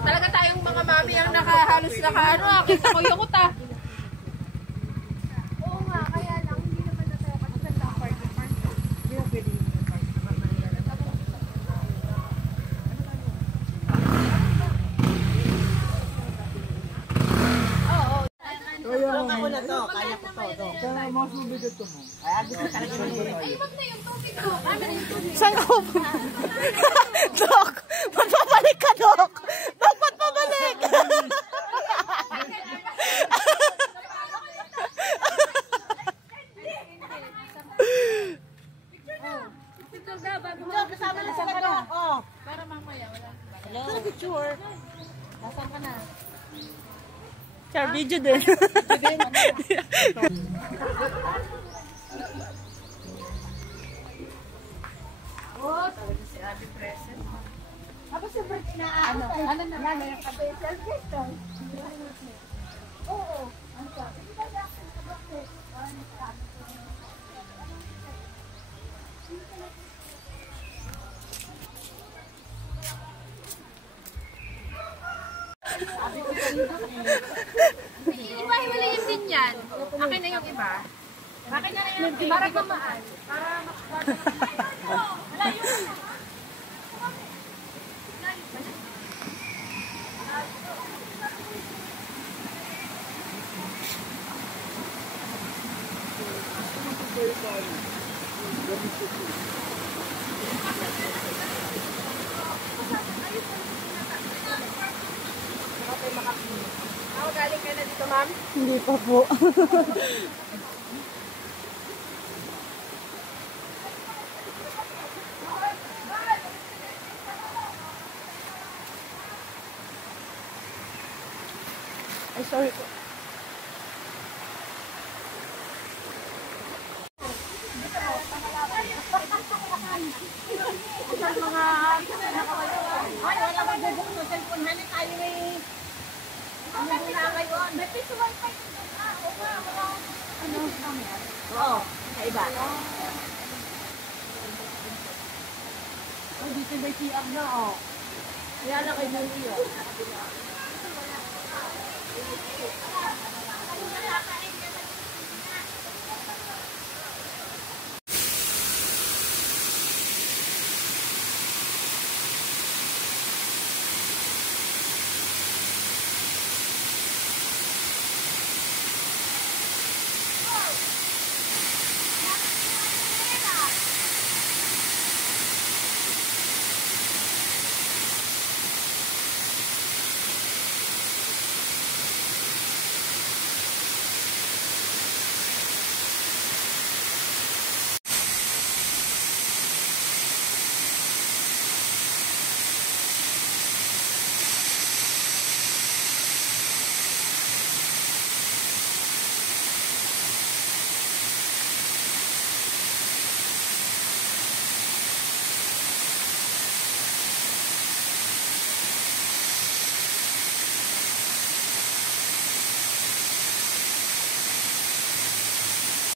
Talaga tayong mga mami ang nakahalos nakaano. Kita ko yung kuta. Oo nga, kaya lang hindi naman na tayo kasi sa apartment. Hindi na pwede. Ako na to, kaya ko to. Kaya mas mabigat to mo. Ay, wag na yung tubig ko. Saan ka po? Dok! Magpapalik ka, Dok! Dok, magpapalik! Dok, kasama na sa ka, Dok. Para mamaya wala. Hello? Picture. Nasaan ka na? Char, video din. Si Abby present. Ako sa birthday na ano na yung kabesal gusto. Oo. Ano ka? Hindi ba sa birthday? Iba-himalayin din yan. Akin na yung iba. Akin na yung iba. Para gumaan. Para wala yung galing ka na dito, ma'am? Hindi pa po. Ay, sorry po. Wala magbubuk no cellphone. Hanin tayo may ano na ngayon. May piso wifi. Oo, kaiba. Oh, dito may CR na, oh. Kaya na kay Julio.